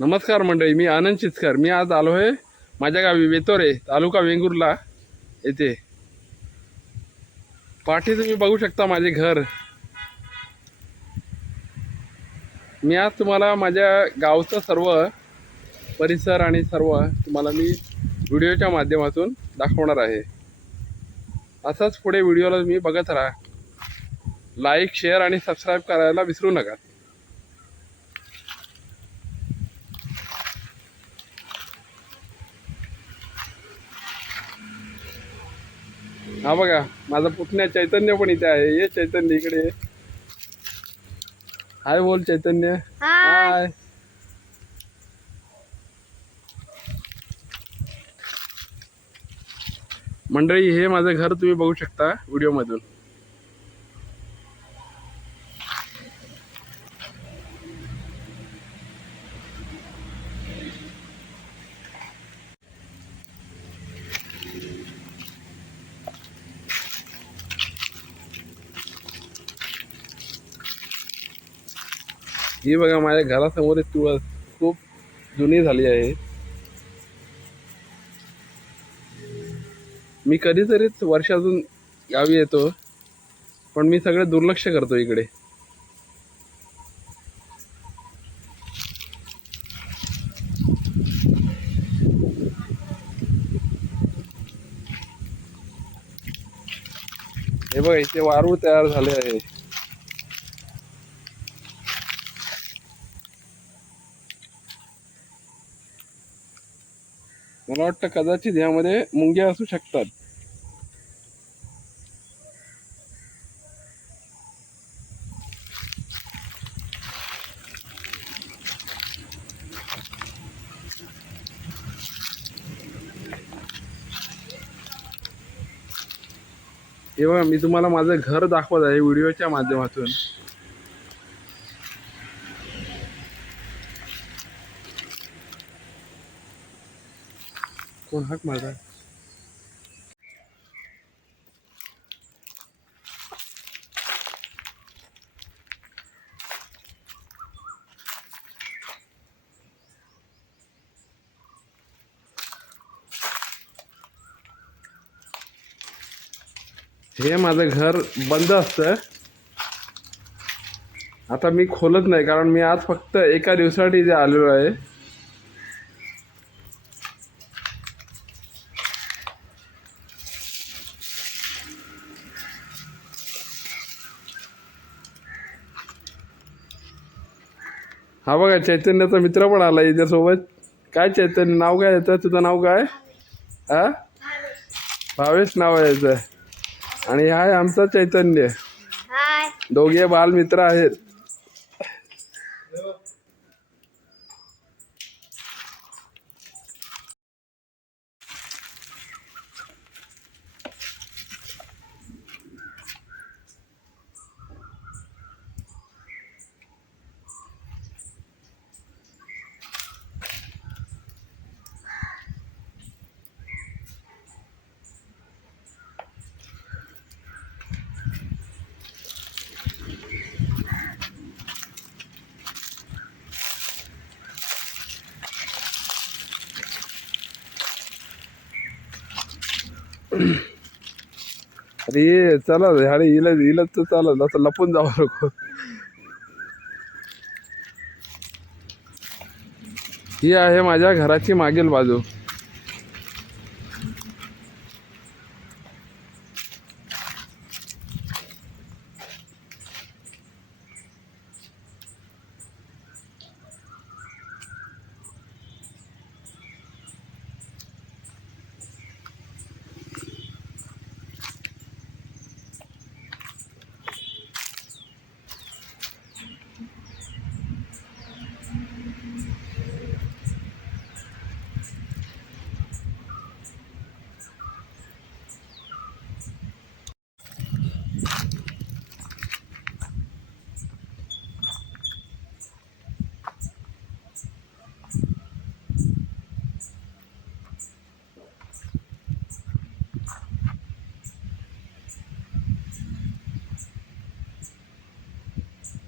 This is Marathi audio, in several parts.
नमस्कार मंडळी मी आनंद चितकर. मी आज आलो आहे माझ्या गावी वेतोरे तालुका वेंगुर्ला येथे. पाठी तुम्ही बघू शकता माझे घर. मी आज तुम्हाला माझ्या गावचं सर्व परिसर आणि सर्व तुम्हाला मी व्हिडिओच्या माध्यमातून दाखवणार आहे. असंच पुढे व्हिडिओला तुम्ही बघत राहा. लाईक शेअर आणि सबस्क्राईब करायला विसरू नका. हा बघा माझा पुतण्या चैतन्य पण इथे आहे. ये चैतन्य इकडे. हाय बोल चैतन्य. हाय. मंडळी हे माझं घर तुम्ही बघू शकता व्हिडिओ ही बघा माझ्या घरासमोर एक तुळस खूप जुनी झाली आहे. मी कधीतरीच वर्षातून गावी येतो पण मी सगळं दुर्लक्ष करतो इकडे. हे बघा इथे वारू तयार झाले आहे. मला वाटतं कदाचित ह्यामध्ये मुंग्या असू शकतात. हे बघा मी तुम्हाला माझं घर दाखवत आहे व्हिडिओच्या माध्यमातून. कोण हाक मारता हे माझं घर बंद असतं. आता मी खोलत नाही कारण मी आज फक्त एका दिवसासाठी इथे आलेलो आहे. हा बघा चैतन्याचा मित्र पण आला इथे सोबत काय चैतन्य? नाव काय येतं तुझं नाव काय? हा? भावेश नाव आहे याचं. आणि हा आहे आमचा चैतन्य. दोघे बालमित्र आहेत. अरे ये चला अरे हिला हिला तर चालत असं लपून जावं नको. ही आहे माझ्या घराची मागील बाजू.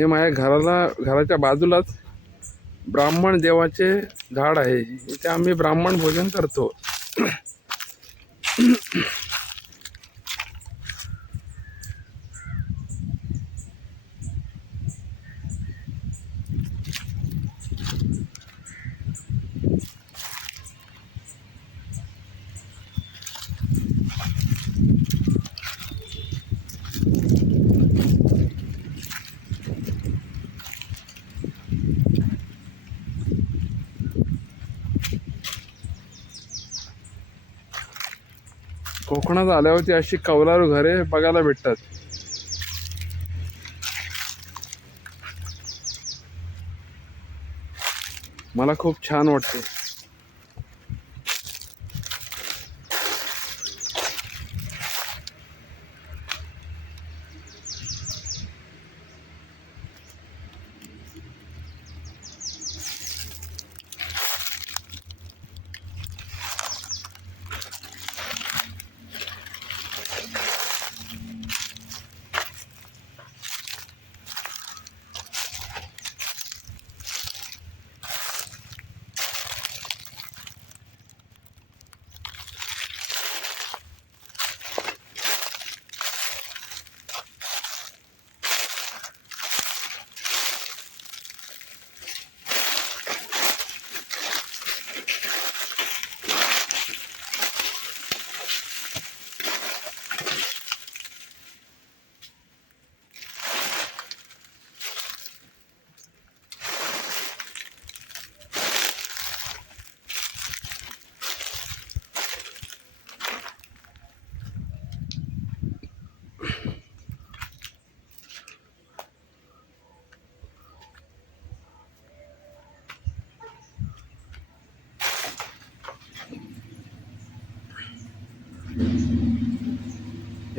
हे माझ्या घराला घराच्या बाजूलाच ब्राह्मण देवाचे झाड आहे. इथे आम्ही ब्राह्मण भोजन करतो. कोकणात आल्यावरती अशी कवलारू घरे बघायला भेटतात. मला खूप छान वाटते.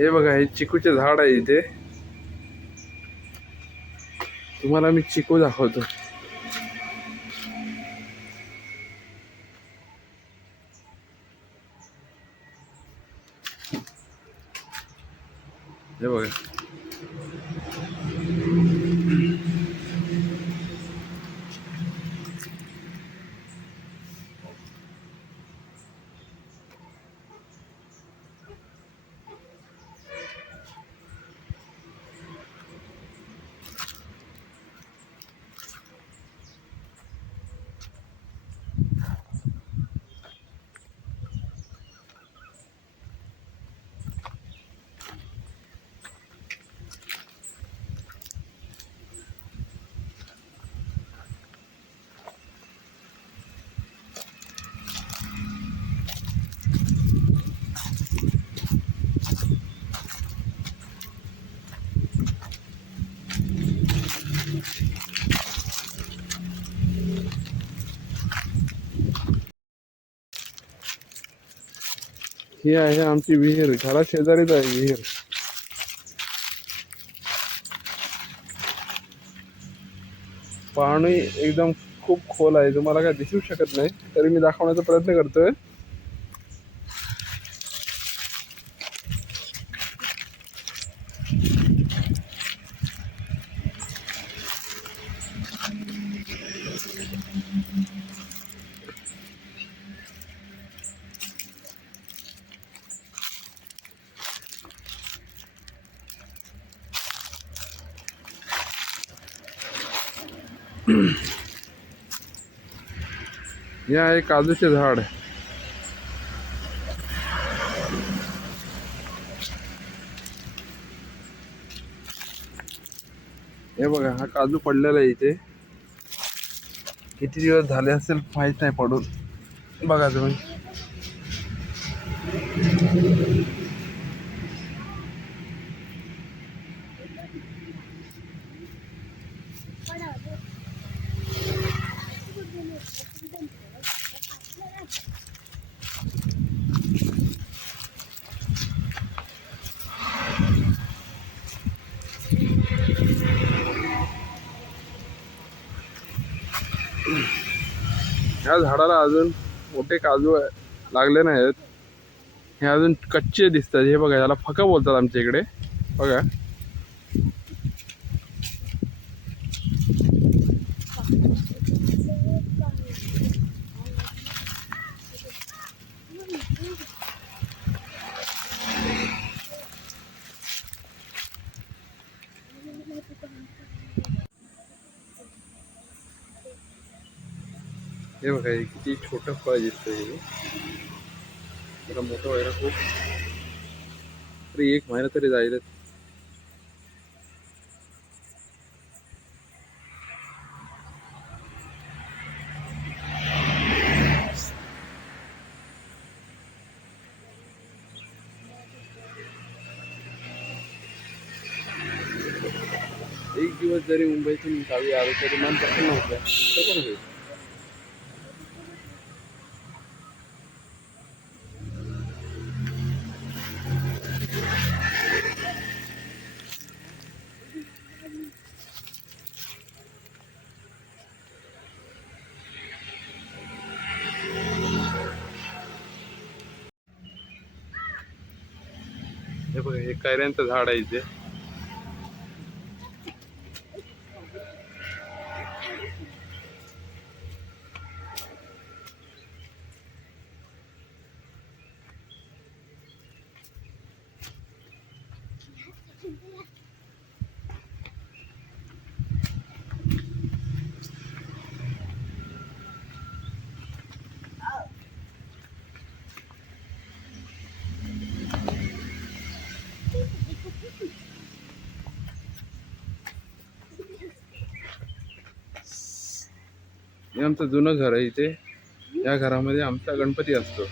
हे बघा हे चिकूचे झाड आहे इथे. तुम्हाला मी चिकू दाखवतो. हे बघा. ही आहे आमची विहीर. घरा शेजारीच आहे विहीर. पाणी एकदम खूप खोल आहे. तुम्हाला काय दिसू शकत नाही. तरी मी दाखवण्याचा प्रयत्न करतोय. हे आहे काजूचे झाड. हे बघा हा काजू पडलेला आहे इथे. किती दिवस झाले असेल माहीत नाही पडून. बघा तुम्ही. ह्या झाडाला अजून मोठे काजू लागले लागले नाहीत. हे अजून कच्चे दिसतात. हे बघा याला फका बोलतात आमच्या इकडे. बघा. हे बघा हे किती छोटं फळ दिसतं हे. त्याला मोठं व्हायला खूप. तरी एक महिना तरी जाईलच एक दिवस जरी मुंबईतून गावी आलो तरी मन प्रसन्न होतं. तर पण होईल. हे बघा हे कैऱ्यांचं झाड आहे इथे. हे आमचं जुनं घर आहे इथे. या घरामध्ये आमचा गणपती असतो.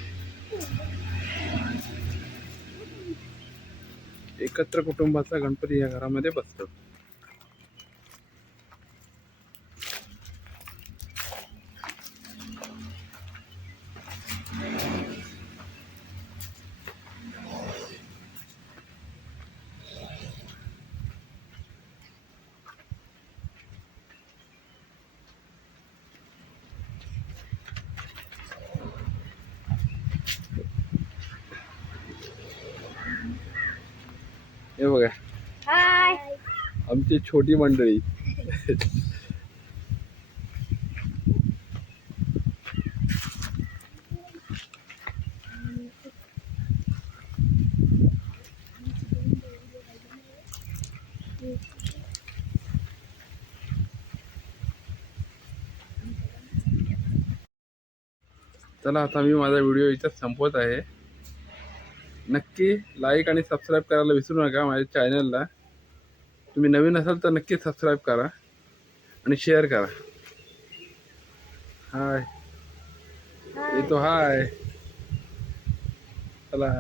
एकत्र कुटुंबाचा गणपती या घरामध्ये बसतो. हे बघा. हाय. आमची छोटी मंडळी. चला आता मी माझा व्हिडिओ इथं संपवत आहे. नक्की लाईक आणि सबस्क्राईब करायला विसरू नका माझ्या चॅनलला तुम्ही नवीन असाल तर नक्की सबस्क्राईब करा आणि शेअर करा. हाय येतो हाय चला.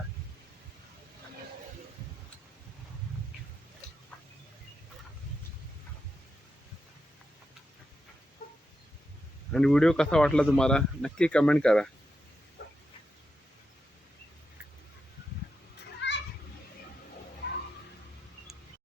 आणि व्हिडिओ कसा वाटला तुम्हाला? नक्की कमेंट करा.